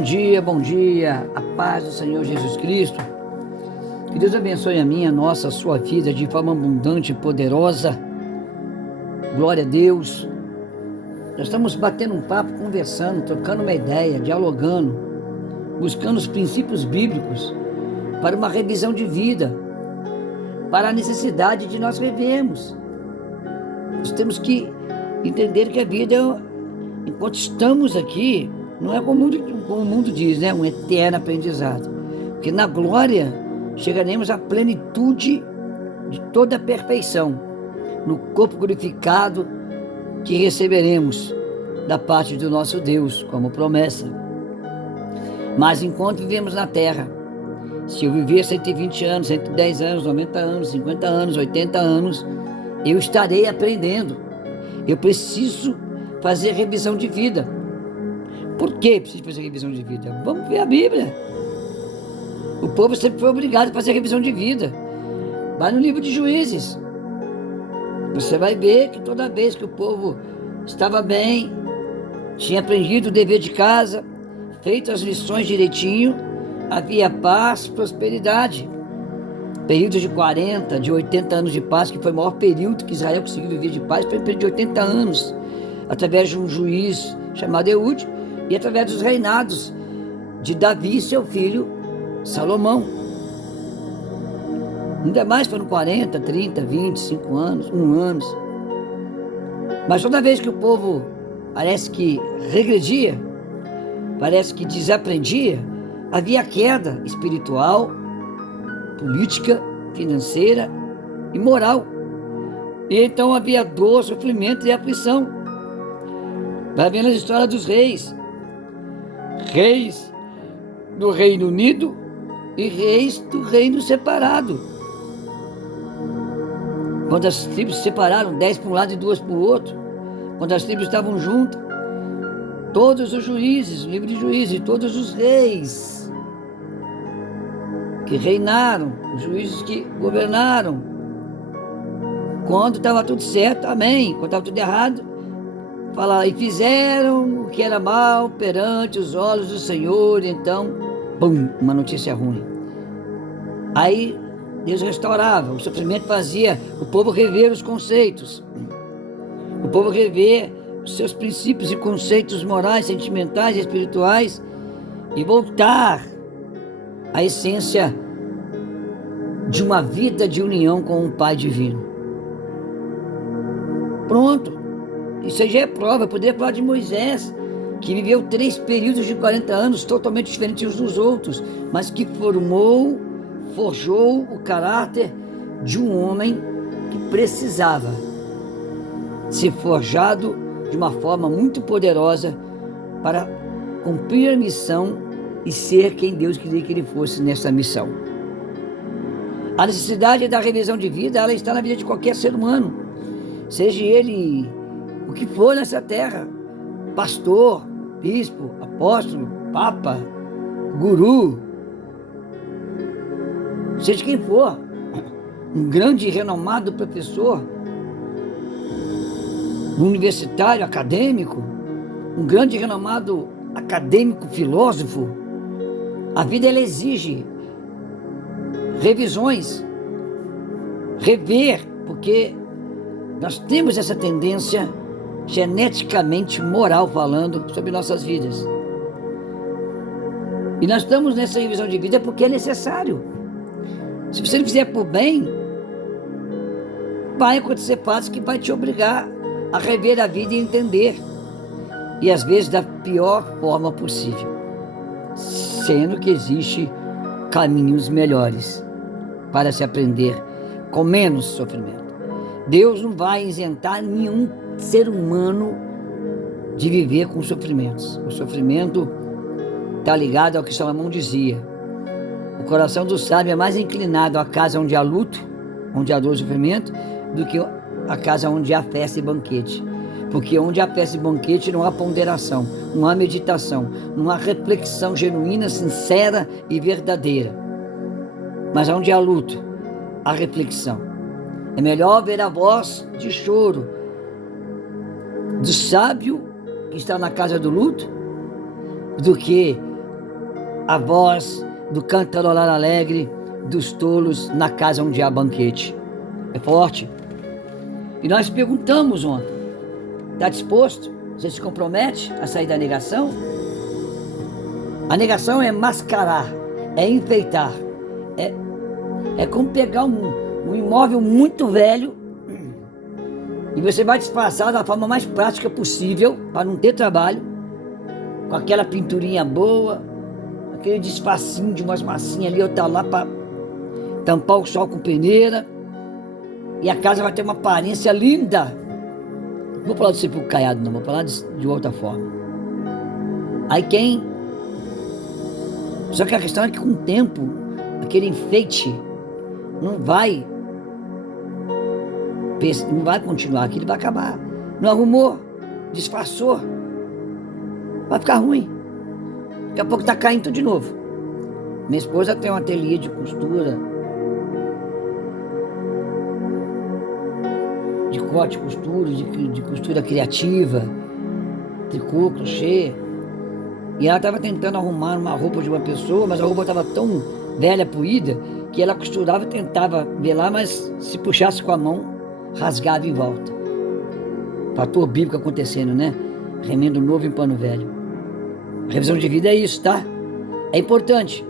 Bom dia, a paz do Senhor Jesus Cristo. Que Deus abençoe a minha, a nossa, a sua vida de forma abundante e poderosa. Glória a Deus. Nós estamos batendo um papo, conversando, trocando uma ideia, dialogando, buscando os princípios bíblicos para uma revisão de vida, para a necessidade de nós revermos. Nós temos que entender que a vida, enquanto estamos aqui, não é como o mundo diz, né? Um eterno aprendizado. Porque na glória chegaremos à plenitude de toda a perfeição, no corpo glorificado que receberemos da parte do nosso Deus, como promessa. Mas enquanto vivemos na terra, se eu viver 120 anos, 110 anos, 90 anos, 50 anos, 80 anos, eu estarei aprendendo. Eu preciso fazer revisão de vida. Por que preciso fazer revisão de vida? Vamos ver a Bíblia. O povo sempre foi obrigado a fazer revisão de vida. Vai no livro de Juízes. Você vai ver que toda vez que o povo estava bem, tinha aprendido o dever de casa, feito as lições direitinho, havia paz, prosperidade. Períodos de 40, de 80 anos de paz, que foi o maior período que Israel conseguiu viver de paz, foi um período de 80 anos, através de um juiz chamado Eude, e através dos reinados de Davi e seu filho Salomão. Ainda mais foram 40, 30, 25 anos, 1 ano. Mas toda vez que o povo parece que regredia, parece que desaprendia, havia queda espiritual, política, financeira e moral. E então havia dor, sofrimento e aflição. Vai vendo a história dos reis do Reino Unido e reis do reino separado. Quando as tribos se separaram, 10 para um lado e 2 para o outro, quando as tribos estavam juntas, todos os juízes, o livro de Juízes, todos os reis que reinaram, os juízes que governaram, quando estava tudo certo, amém, quando estava tudo errado, fala, e fizeram o que era mal perante os olhos do Senhor. Então, bum, uma notícia ruim. Aí Deus restaurava, o sofrimento fazia o povo rever os conceitos, o povo rever os seus princípios e conceitos morais, sentimentais e espirituais, e voltar à essência de uma vida de união com o Pai Divino. Pronto. Isso aí já é prova. Eu poderia falar de Moisés, que viveu 3 períodos de 40 anos totalmente diferentes uns dos outros, mas que forjou o caráter de um homem que precisava ser forjado de uma forma muito poderosa para cumprir a missão e ser quem Deus queria que ele fosse nessa missão. A necessidade da revisão de vida, ela está na vida de qualquer ser humano, seja ele o que for nessa terra, pastor, bispo, apóstolo, papa, guru, seja quem for, um grande e renomado professor, um universitário, acadêmico, um grande e renomado acadêmico, filósofo, a vida ela exige revisões, rever, porque nós temos essa tendência geneticamente moral falando sobre nossas vidas. E nós estamos nessa revisão de vida porque é necessário. Se você não fizer por bem, vai acontecer fatos que vai te obrigar a rever a vida e entender. E às vezes da pior forma possível. Sendo que existe caminhos melhores para se aprender com menos sofrimento. Deus não vai isentar nenhum ser humano de viver com sofrimentos. O sofrimento está ligado ao que Salomão dizia. O coração do sábio é mais inclinado à casa onde há luto, onde há dor e sofrimento, do que a casa onde há festa e banquete. Porque onde há festa e banquete não há ponderação, não há meditação, não há reflexão genuína, sincera e verdadeira. Mas onde há luto, há reflexão. É melhor ver a voz de choro do sábio que está na casa do luto do que a voz do cantarolar alegre dos tolos na casa onde há banquete. É forte. E nós perguntamos ontem: está disposto? Você se compromete a sair da negação? A negação é mascarar, é enfeitar, é como pegar um imóvel muito velho e você vai disfarçar da forma mais prática possível para não ter trabalho, com aquela pinturinha boa, aquele disfarcinho de umas massinhas ali, outra lá para tampar o sol com peneira, e a casa vai ter uma aparência linda. Não vou falar de sepulcro caiado, não, vou falar de outra forma. Aí só que a questão é que com o tempo, aquele enfeite não vai continuar, aquilo vai acabar. Não arrumou, disfarçou, vai ficar ruim. Daqui a pouco está caindo tudo de novo. Minha esposa tem um ateliê de costura, de corte, costura, de costura criativa, tricô, crochê. E ela estava tentando arrumar uma roupa de uma pessoa, mas a roupa estava tão velha, poída, que ela costurava e tentava velar, mas se puxasse com a mão, rasgava em volta. Fator bíblico acontecendo, né? Remendo novo em pano velho. Revisão de vida é isso, tá? É importante.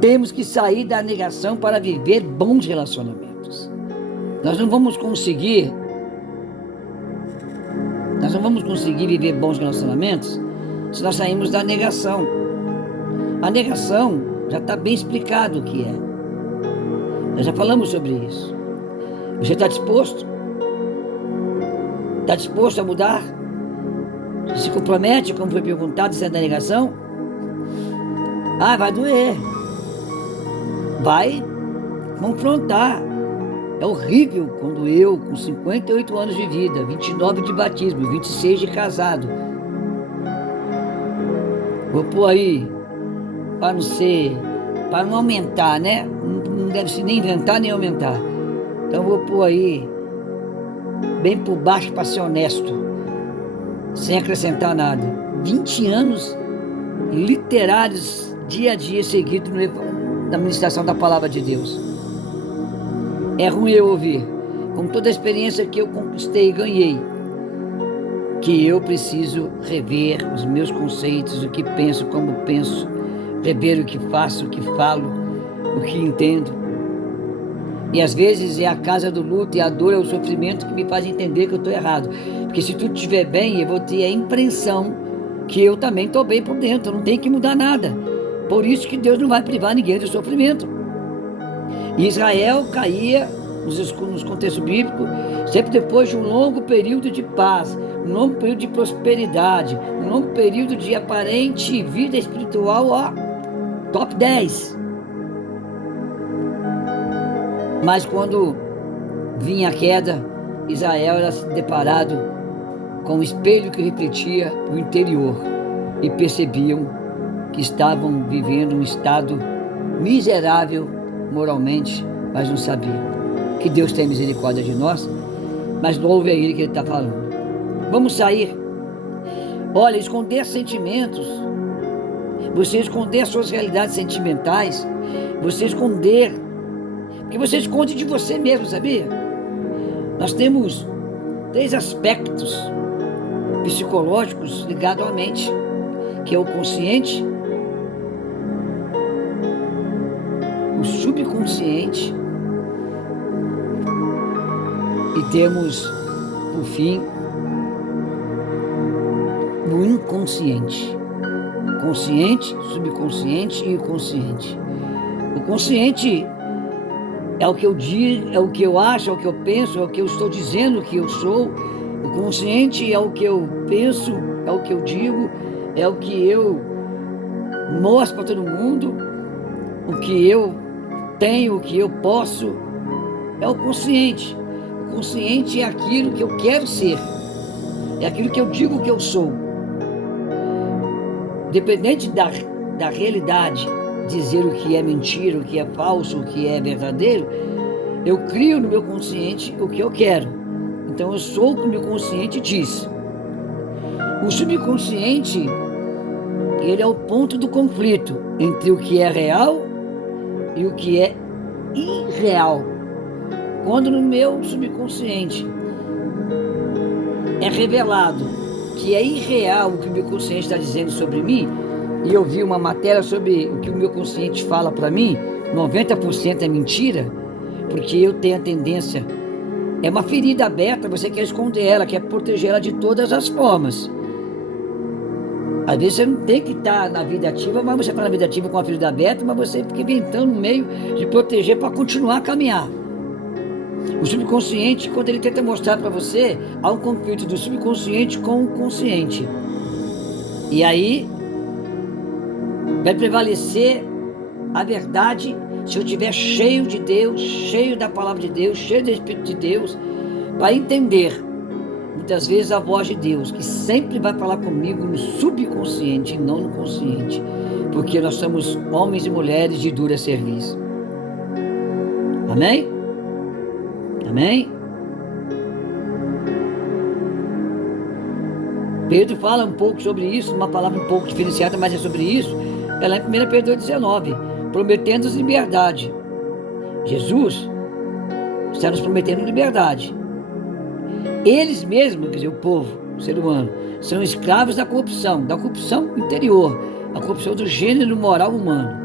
Temos que sair da negação para viver bons relacionamentos. Nós não vamos conseguir viver bons relacionamentos se nós sairmos da negação. A negação já está bem explicado o que é. Nós já falamos sobre isso. Você está disposto? Está disposto a mudar? Você se compromete, como foi perguntado, se é da negação? Ah, vai doer. Vai confrontar. É horrível quando eu, com 58 anos de vida, 29 de batismo, 26 de casado, vou pôr aí, para não aumentar, né? Não deve se nem inventar nem aumentar. Então vou pôr aí, bem por baixo para ser honesto, sem acrescentar nada. 20 anos literários, dia a dia, seguido na ministração da palavra de Deus. É ruim eu ouvir, com toda a experiência que eu conquistei e ganhei, que eu preciso rever os meus conceitos, o que penso, como penso, rever o que faço, o que falo, o que entendo. E às vezes é a casa do luto e a dor, é o sofrimento que me faz entender que eu estou errado. Porque se tudo estiver bem, eu vou ter a impressão que eu também estou bem por dentro, não tem que mudar nada. Por isso que Deus não vai privar ninguém do sofrimento. Israel caía, nos contextos bíblicos, sempre depois de um longo período de paz, um longo período de prosperidade, um longo período de aparente vida espiritual, top 10. Mas quando vinha a queda, Israel era deparado com um espelho que refletia o interior e percebiam que estavam vivendo um estado miserável moralmente, mas não sabiam. Que Deus tem misericórdia de nós, mas louve a Ele que Ele está falando. Vamos sair. Olha, esconder sentimentos, você esconder as suas realidades sentimentais, você esconder, porque você esconde de você mesmo, sabia? Nós temos 3 aspectos psicológicos ligados à mente, que é o consciente, o subconsciente e temos, por fim, o inconsciente. Consciente, subconsciente e o consciente. O consciente é o que eu digo, é o que eu acho, é o que eu penso, é o que eu estou dizendo que eu sou. O consciente é o que eu penso, é o que eu digo, é o que eu mostro para todo mundo, o que eu tenho, o que eu posso. É o consciente. O consciente é aquilo que eu quero ser, é aquilo que eu digo que eu sou. Independente da realidade, dizer o que é mentira, o que é falso, o que é verdadeiro, eu crio no meu consciente o que eu quero. Então eu sou o que o meu consciente diz. O subconsciente, ele é o ponto do conflito entre o que é real e o que é irreal. Quando no meu subconsciente é revelado que é irreal o que o meu consciente está dizendo sobre mim, e eu vi uma matéria sobre o que o meu consciente fala para mim, 90% é mentira, porque eu tenho a tendência, é uma ferida aberta, você quer esconder ela, quer proteger ela de todas as formas. Às vezes você não tem que estar na vida ativa, mas você está na vida ativa com a ferida aberta, mas você fica inventando um meio de proteger para continuar a caminhar. O subconsciente, quando ele tenta mostrar para você, há um conflito do subconsciente com o consciente. E aí vai prevalecer a verdade se eu estiver cheio de Deus, cheio da palavra de Deus, cheio do Espírito de Deus, para entender muitas vezes a voz de Deus, que sempre vai falar comigo no subconsciente e não no consciente, porque nós somos homens e mulheres de dura serviço. Amém? Amém? Pedro fala um pouco sobre isso, uma palavra um pouco diferenciada, mas é sobre isso. Ela é em 1 Pedro 19, prometendo-nos liberdade. Jesus está nos prometendo liberdade. Eles mesmos, quer dizer, o povo, o ser humano, são escravos da corrupção interior, a corrupção do gênero moral humano.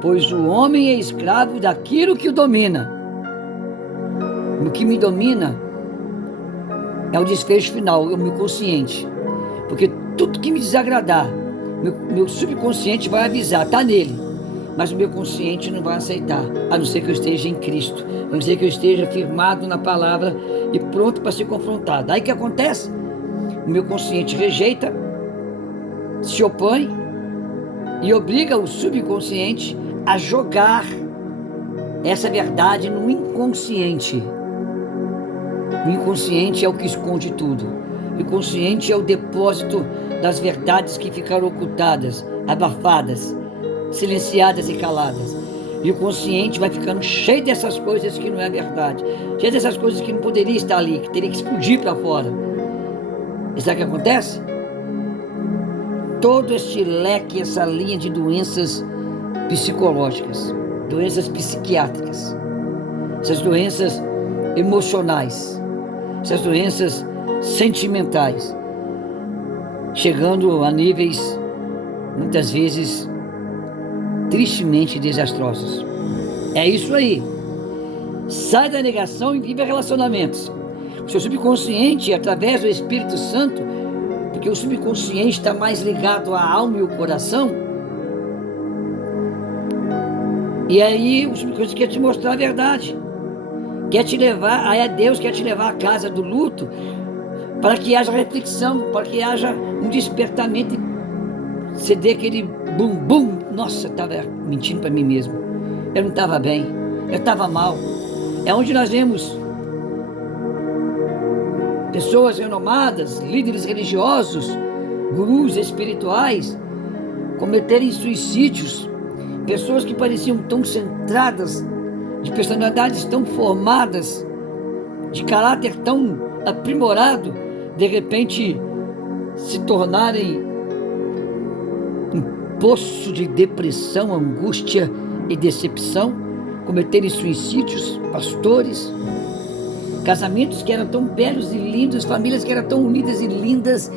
Pois o homem é escravo daquilo que o domina. O que me domina é o desfecho final, é o meu consciente. Porque tudo que me desagradar, meu subconsciente vai avisar, está nele. Mas o meu consciente não vai aceitar, a não ser que eu esteja em Cristo, a não ser que eu esteja firmado na palavra e pronto para ser confrontado. Aí o que acontece? O meu consciente rejeita, se opõe e obriga o subconsciente a jogar essa verdade no inconsciente. O inconsciente é o que esconde tudo. O inconsciente é o depósito das verdades que ficaram ocultadas, abafadas, silenciadas e caladas. E o consciente vai ficando cheio dessas coisas que não é verdade, cheio dessas coisas que não poderia estar ali, que teria que explodir para fora. E sabe o que acontece? Todo este leque, essa linha de doenças psicológicas, doenças psiquiátricas, essas doenças emocionais, essas doenças sentimentais, chegando a níveis muitas vezes tristemente desastrosos. É isso aí. Sai da negação e vive relacionamentos. O seu subconsciente, através do Espírito Santo, porque o subconsciente está mais ligado à alma e ao coração, e aí o subconsciente quer te mostrar a verdade, quer te levar, aí Deus quer te levar à casa do luto, para que haja reflexão, para que haja um despertamento. Você dê aquele bum bum, nossa, eu estava mentindo para mim mesmo, eu não estava bem, eu estava mal. É onde nós vemos pessoas renomadas, líderes religiosos, gurus espirituais cometerem suicídios, pessoas que pareciam tão centradas, de personalidades tão formadas, de caráter tão aprimorado, de repente se tornarem um poço de depressão, angústia e decepção, cometerem suicídios, pastores, casamentos que eram tão belos e lindos, famílias que eram tão unidas e lindas,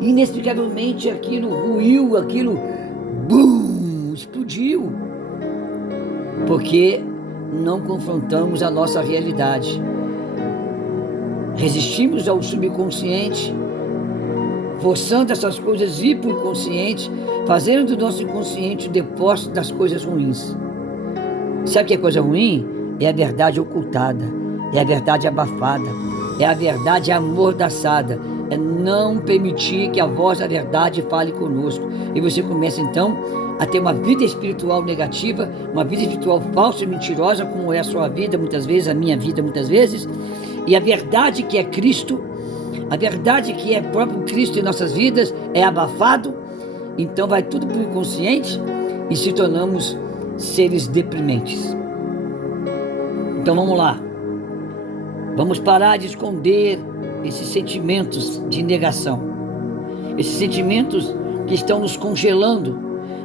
e inexplicavelmente aquilo ruiu, aquilo bum, explodiu, porque não confrontamos a nossa realidade, resistimos ao subconsciente, forçando essas coisas ir para o inconsciente, fazendo do nosso inconsciente o depósito das coisas ruins. Sabe o que é coisa ruim? É a verdade ocultada, é a verdade abafada, é a verdade amordaçada, é não permitir que a voz da verdade fale conosco. E você começa então a ter uma vida espiritual negativa, uma vida espiritual falsa e mentirosa, como é a sua vida muitas vezes, a minha vida muitas vezes, e a verdade que é Cristo, a verdade que é próprio Cristo em nossas vidas é abafado, então vai tudo para o inconsciente e se tornamos seres deprimentes. Então vamos lá, vamos parar de esconder esses sentimentos de negação, esses sentimentos que estão nos congelando.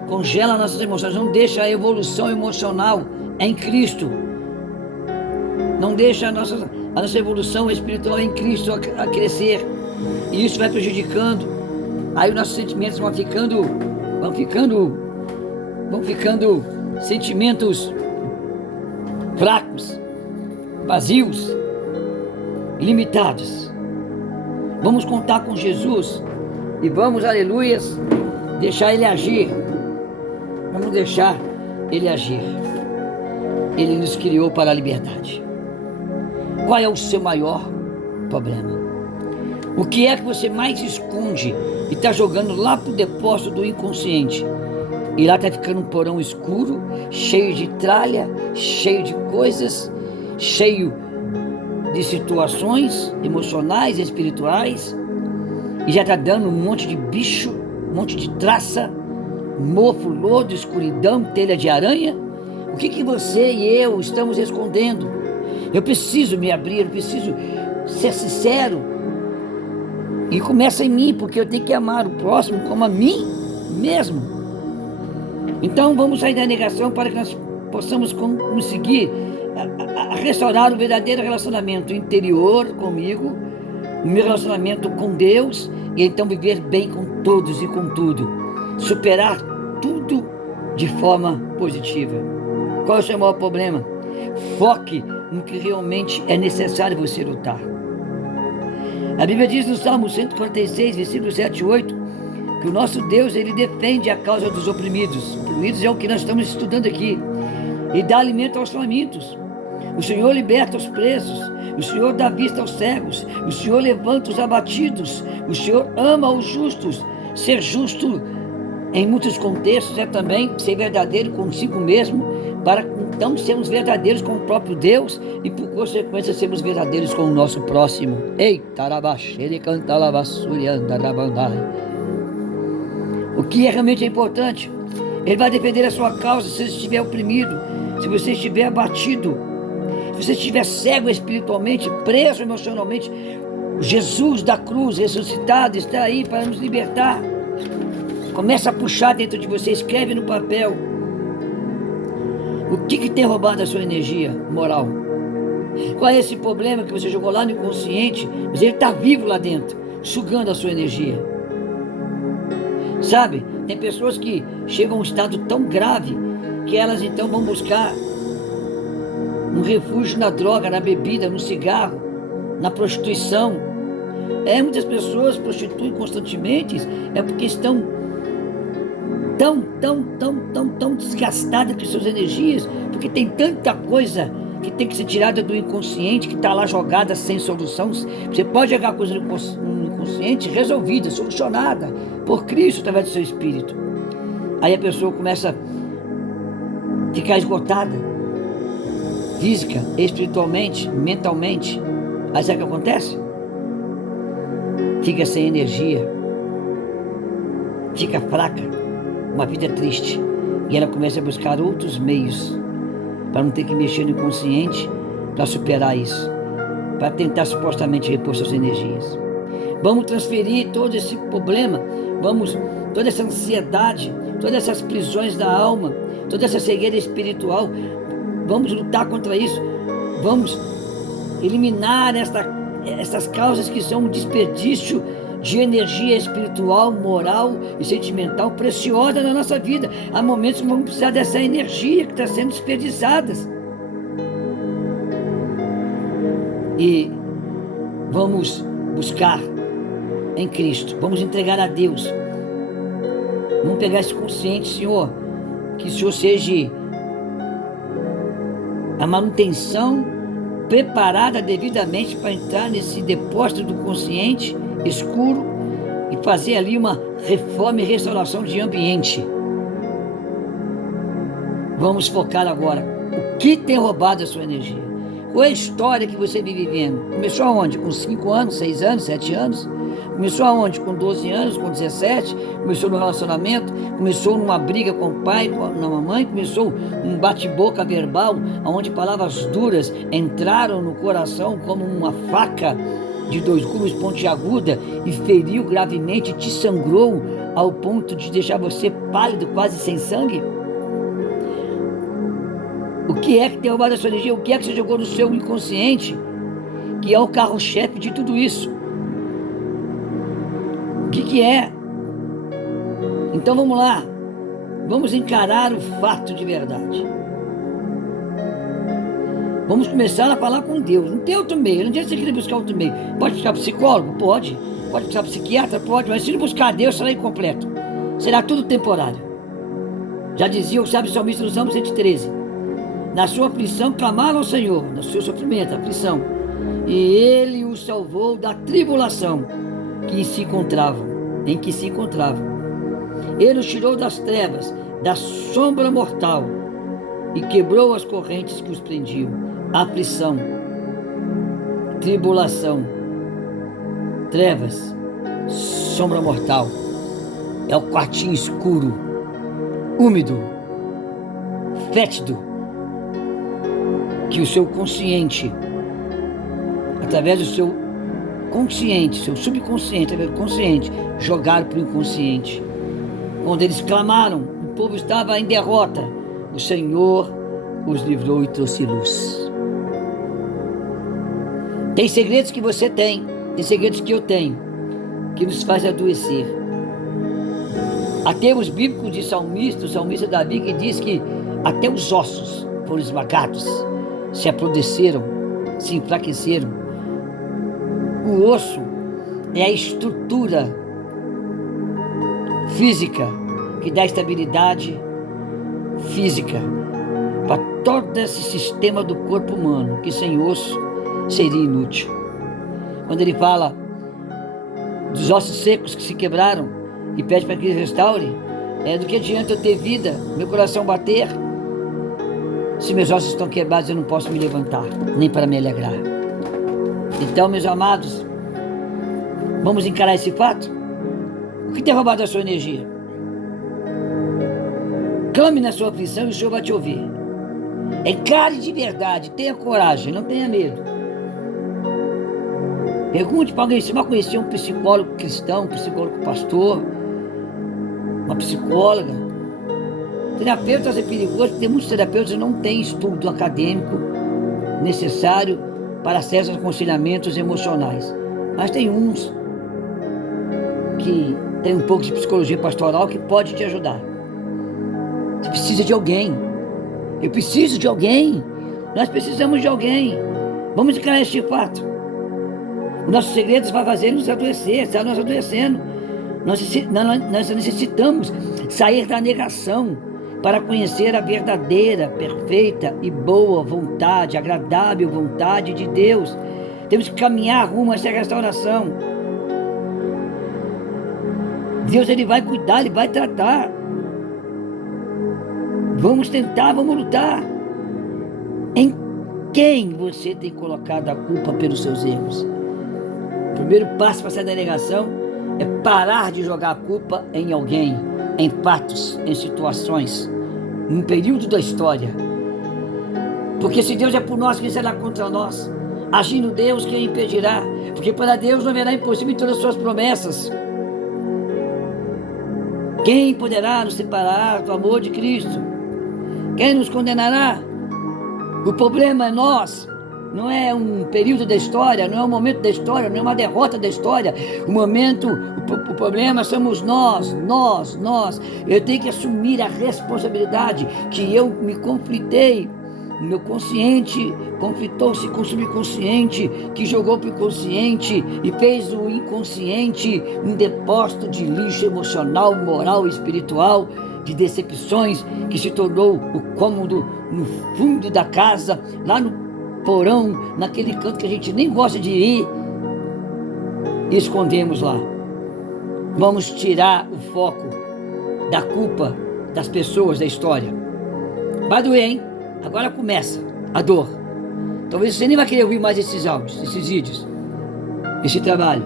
Congela nossas emoções, não deixa a evolução emocional em Cristo. Não deixa a nossa evolução espiritual em Cristo a crescer. E isso vai prejudicando. Aí os nossos sentimentos vão ficando sentimentos fracos, vazios, limitados. Vamos contar com Jesus e vamos, aleluias, deixar Ele agir. Vamos deixar Ele agir. Ele nos criou para a liberdade. Qual é o seu maior problema? O que é que você mais esconde e está jogando lá para o depósito do inconsciente? E lá está ficando um porão escuro, cheio de tralha, cheio de coisas, cheio de situações emocionais, espirituais, e já está dando um monte de bicho, um monte de traça, mofo, lodo, escuridão, telha de aranha. O que você e eu estamos escondendo? Eu preciso me abrir, eu preciso ser sincero. E começa em mim, porque eu tenho que amar o próximo como a mim mesmo. Então vamos sair da negação para que nós possamos conseguir restaurar o verdadeiro relacionamento interior comigo, o meu relacionamento com Deus, e então viver bem com todos e com tudo. Superar tudo de forma positiva. Qual é o seu maior problema? Foque no que realmente é necessário você lutar. A Bíblia diz no Salmo 146, versículos 7 e 8, que o nosso Deus, Ele defende a causa dos oprimidos. Oprimidos é o que nós estamos estudando aqui. E dá alimento aos famintos. O Senhor liberta os presos. O Senhor dá vista aos cegos. O Senhor levanta os abatidos. O Senhor ama os justos. Ser justo, em muitos contextos, é também ser verdadeiro consigo mesmo, para então sermos verdadeiros com o próprio Deus e, por consequência, sermos verdadeiros com o nosso próximo. O que realmente é importante? Ele vai defender a sua causa se você estiver oprimido, se você estiver abatido, se você estiver cego espiritualmente, preso emocionalmente. Jesus da cruz ressuscitado está aí para nos libertar. Começa a puxar dentro de você, escreve no papel. O que tem roubado a sua energia moral? Qual é esse problema que você jogou lá no inconsciente, mas ele está vivo lá dentro, sugando a sua energia? Sabe, tem pessoas que chegam a um estado tão grave que elas então vão buscar um refúgio na droga, na bebida, no cigarro, na prostituição. Muitas pessoas prostituem constantemente, porque estão tão desgastadas com suas energias, porque tem tanta coisa que tem que ser tirada do inconsciente, que está lá jogada sem solução. Você pode jogar coisa no inconsciente resolvida, solucionada por Cristo através do seu Espírito. Aí a pessoa começa a ficar esgotada, física, espiritualmente, mentalmente. Aí sabe o que acontece? Fica sem energia, fica fraca, uma vida triste, e ela começa a buscar outros meios para não ter que mexer no inconsciente, para superar isso, para tentar supostamente repor suas energias. Vamos transferir todo esse problema, toda essa ansiedade, todas essas prisões da alma, toda essa cegueira espiritual, vamos lutar contra isso, vamos eliminar essas causas que são um desperdício de energia espiritual, moral e sentimental preciosa na nossa vida. Há momentos que vamos precisar dessa energia que está sendo desperdiçada. E vamos buscar em Cristo, vamos entregar a Deus. Vamos pegar esse consciente, Senhor, que o Senhor seja a manutenção preparada devidamente para entrar nesse depósito do consciente escuro e fazer ali uma reforma e restauração de ambiente. Vamos focar agora. O que tem roubado a sua energia? Qual é a história que você vive vivendo? Começou aonde? Com 5 anos, 6 anos, 7 anos? Começou aonde? Com 12 anos, com 17? Começou no relacionamento? Começou numa briga com o pai, com a mamãe? Começou um bate-boca verbal, onde palavras duras entraram no coração como uma faca de 2 gumes pontiaguda e feriu gravemente, te sangrou ao ponto de deixar você pálido, quase sem sangue? O que é que tem roubado a sua energia? O que é que você jogou no seu inconsciente, que é o carro-chefe de tudo isso? O que é? Então vamos lá, vamos encarar o fato de verdade. Vamos começar a falar com Deus. Não tem outro meio. Não adianta você querer buscar outro meio. Pode buscar psicólogo? Pode. Pode buscar psiquiatra? Pode. Mas se não buscar Deus, será incompleto. Será tudo temporário. Já dizia o sábio salmista no Salmo 113. Na sua aflição clamaram ao Senhor, no seu sofrimento, aflição, e Ele os salvou da tribulação em que se encontravam. Ele os tirou das trevas, da sombra mortal, e quebrou as correntes que os prendiam. Aflição, tribulação, trevas, sombra mortal. É o quartinho escuro, úmido, fétido, que o seu consciente, através do seu consciente, seu subconsciente, através do consciente, jogaram para o inconsciente. Quando eles clamaram, o povo estava em derrota. O Senhor os livrou e trouxe luz. Tem segredos que você tem segredos que eu tenho, que nos faz adoecer. Há termos bíblicos de salmista, o salmista Davi, que diz que até os ossos foram esmagados, se apodreceram, se enfraqueceram. O osso é a estrutura física que dá estabilidade física para todo esse sistema do corpo humano, que sem osso seria inútil. Quando ele fala dos ossos secos que se quebraram e pede para que ele restaure, do que adianta eu ter vida, meu coração bater, se meus ossos estão quebrados, eu não posso me levantar, nem para me alegrar. Então, meus amados, vamos encarar esse fato? O que tem roubado a sua energia? Clame na sua aflição e o Senhor vai te ouvir. Encare de verdade, tenha coragem, não tenha medo. Pergunte para alguém, se vai conhecer um psicólogo cristão, um psicólogo pastor, uma psicóloga. Terapeutas é perigoso, porque muitos terapeutas não têm estudo acadêmico necessário para acesso a aconselhamentos emocionais. Mas tem uns que tem um pouco de psicologia pastoral que pode te ajudar. Você precisa de alguém. Eu preciso de alguém. Nós precisamos de alguém. Vamos encarar este fato. Os nossos segredos vai fazer nos adoecer, está nos adoecendo. Nós necessitamos sair da negação para conhecer a verdadeira, perfeita e boa vontade, agradável vontade de Deus. Temos que caminhar rumo a essa restauração. Deus, Ele vai cuidar, Ele vai tratar. Vamos tentar, vamos lutar. Em quem você tem colocado a culpa pelos seus erros? O primeiro passo para sair da negação é parar de jogar a culpa em alguém, em fatos, em situações, num período da história. Porque se Deus é por nós, quem será contra nós? Agindo Deus, quem impedirá? Porque para Deus não haverá impossível em todas as suas promessas. Quem poderá nos separar do amor de Cristo? Quem nos condenará? O problema é nós. Não é um período da história, não é um momento da história, não é uma derrota da história. O problema somos nós. Eu tenho que assumir a responsabilidade que eu me conflitei. Meu consciente conflitou-se com o subconsciente, que jogou para o inconsciente e fez do inconsciente um depósito de lixo emocional, moral e espiritual, de decepções, que se tornou o cômodo no fundo da casa, lá no porão, naquele canto que a gente nem gosta de ir, e escondemos lá. Vamos tirar o foco da culpa das pessoas da história. Vai doer, hein? Agora começa a dor. Talvez você nem vai querer ouvir mais esses áudios, esses vídeos, esse trabalho.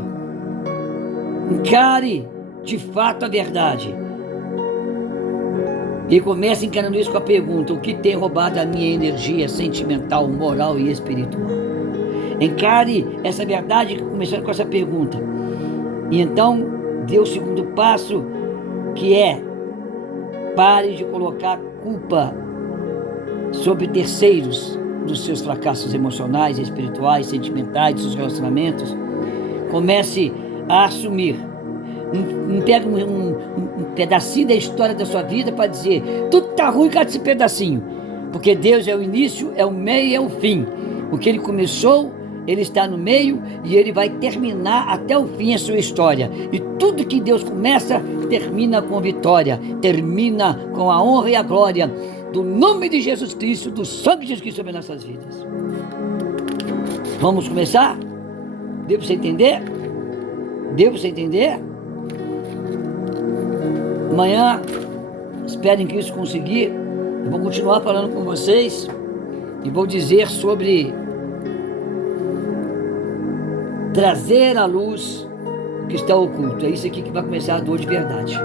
Encare de fato a verdade. E comece encarando isso com a pergunta: o que tem roubado a minha energia sentimental, moral e espiritual? Encare essa verdade começando com essa pergunta. E então, dê o segundo passo, que é: pare de colocar culpa sobre terceiros dos seus fracassos emocionais, espirituais, sentimentais, dos seus relacionamentos. Comece a assumir. Pega um pedacinho da história da sua vida para dizer: tudo está ruim com esse pedacinho. Porque Deus é o início, é o meio e é o fim. O que Ele começou, Ele está no meio e Ele vai terminar até o fim a sua história. E tudo que Deus começa, termina com vitória, termina com a honra e a glória do nome de Jesus Cristo, do sangue de Jesus Cristo sobre nossas vidas. Vamos começar? Deu para você entender? Deu para você entender? Amanhã, esperem que isso conseguir, eu vou continuar falando com vocês e vou dizer sobre trazer à luz o que está oculto. É isso aqui que vai começar a dor de verdade.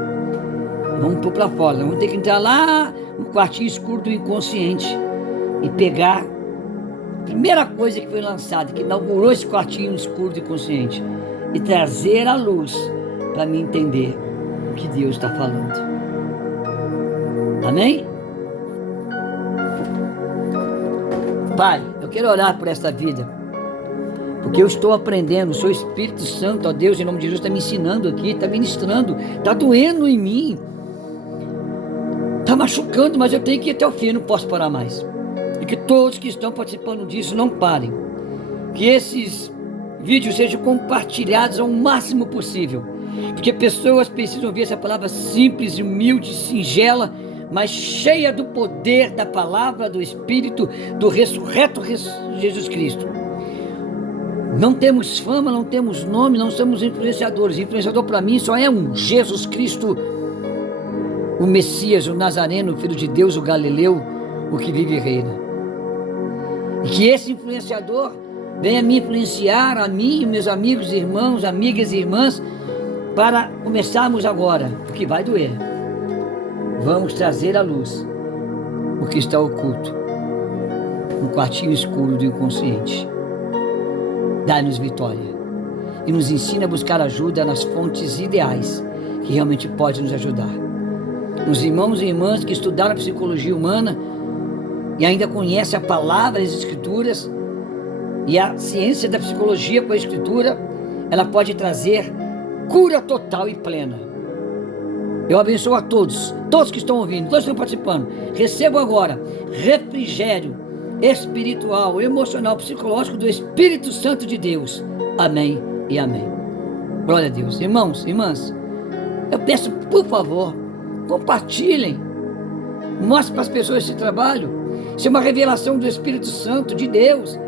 Vamos pôr para fora, vamos ter que entrar lá no quartinho escuro do inconsciente e pegar a primeira coisa que foi lançada, que inaugurou esse quartinho escuro do inconsciente, e trazer à luz para me entender o que Deus está falando. Amém? Pai, eu quero orar por esta vida, porque eu estou aprendendo. O seu Espírito Santo, ó Deus, em nome de Jesus, está me ensinando aqui, está ministrando, está doendo em mim, está machucando, mas eu tenho que ir até o fim, eu não posso parar mais. E que todos que estão participando disso não parem, que esses vídeos sejam compartilhados ao máximo possível, porque pessoas precisam ouvir essa palavra simples, humilde, singela, mas cheia do poder da palavra, do Espírito, do ressurreto Jesus Cristo. Não temos fama, não temos nome, não somos influenciadores. Influenciador para mim só é um: Jesus Cristo, o Messias, o Nazareno, o Filho de Deus, o Galileu, o que vive e reina. E que esse influenciador venha me influenciar, a mim, meus amigos, irmãos, amigas e irmãs, para começarmos agora, porque vai doer. Vamos trazer à luz o que está oculto no quartinho escuro do inconsciente. Dá-nos vitória e nos ensina a buscar ajuda nas fontes ideais que realmente podem nos ajudar. Nos irmãos e irmãs que estudaram a psicologia humana e ainda conhecem a palavra e as escrituras, e a ciência da psicologia com a escritura, ela pode trazer cura total e plena. Eu abençoo a todos que estão ouvindo, todos que estão participando. Recebam agora refrigério espiritual, emocional, psicológico do Espírito Santo de Deus. Amém e amém. Glória a Deus. Irmãos, irmãs, eu peço, por favor, compartilhem, mostrem para as pessoas esse trabalho. Isso é uma revelação do Espírito Santo de Deus,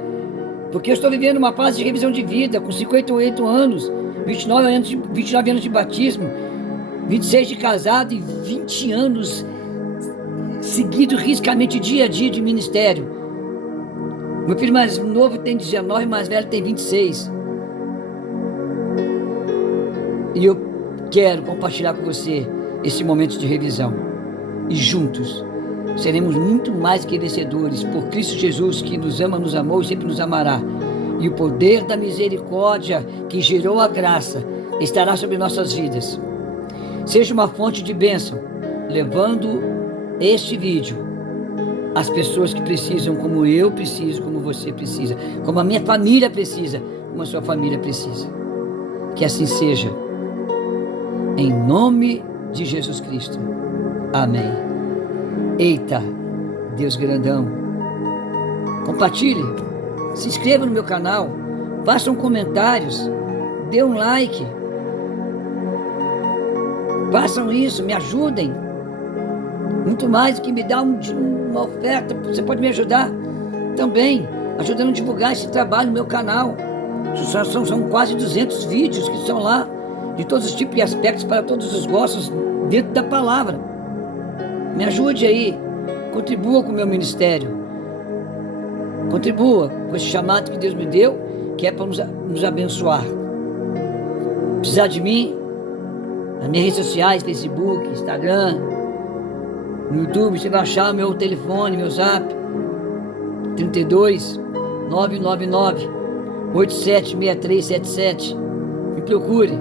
porque eu estou vivendo uma fase de revisão de vida, com 58 anos, 29 anos de batismo, 26 de casado e 20 anos seguido riscamente dia a dia de ministério. Meu filho mais novo tem 19, mais velho tem 26. E eu quero compartilhar com você esse momento de revisão. E juntos seremos muito mais que vencedores por Cristo Jesus, que nos ama, nos amou e sempre nos amará. E o poder da misericórdia que gerou a graça estará sobre nossas vidas. Seja uma fonte de bênção, levando este vídeo às pessoas que precisam, como eu preciso, como você precisa, como a minha família precisa, como a sua família precisa. Que assim seja. Em nome de Jesus Cristo. Amém. Eita, Deus grandão. Compartilhe, se inscreva no meu canal, façam comentários, dê um like. Façam isso, me ajudem. Muito mais do que me dar uma oferta, você pode me ajudar também, ajudando a divulgar esse trabalho no meu canal. São quase 200 vídeos que estão lá, de todos os tipos e aspectos, para todos os gostos, dentro da palavra. Me ajude aí, contribua com o meu ministério, contribua com esse chamado que Deus me deu, que é para nos abençoar. Precisar de mim, nas minhas redes sociais, Facebook, Instagram, no YouTube, você vai achar meu telefone, meu zap, 32 999 876377. Me procure,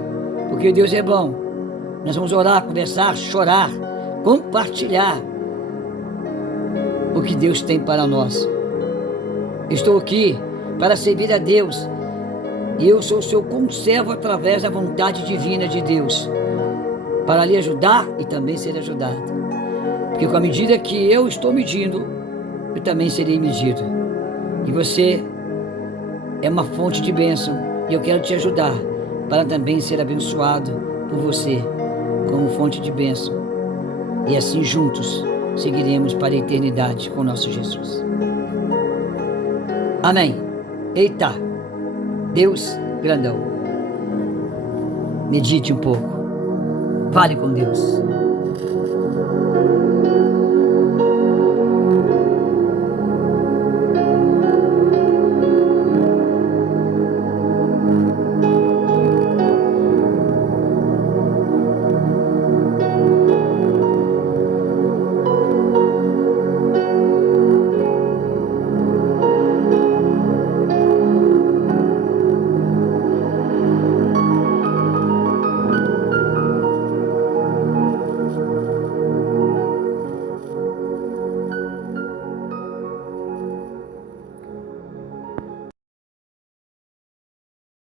porque Deus é bom. Nós vamos orar, conversar, chorar, compartilhar o que Deus tem para nós. Estou aqui para servir a Deus, e eu sou seu conservo através da vontade divina de Deus, para lhe ajudar e também ser ajudado. Porque com a medida que eu estou medindo, eu também serei medido. E você é uma fonte de bênção, e eu quero te ajudar para também ser abençoado por você como fonte de bênção. E assim juntos seguiremos para a eternidade com nosso Jesus. Amém. Eita, Deus grandão. Medite um pouco. Fale com Deus.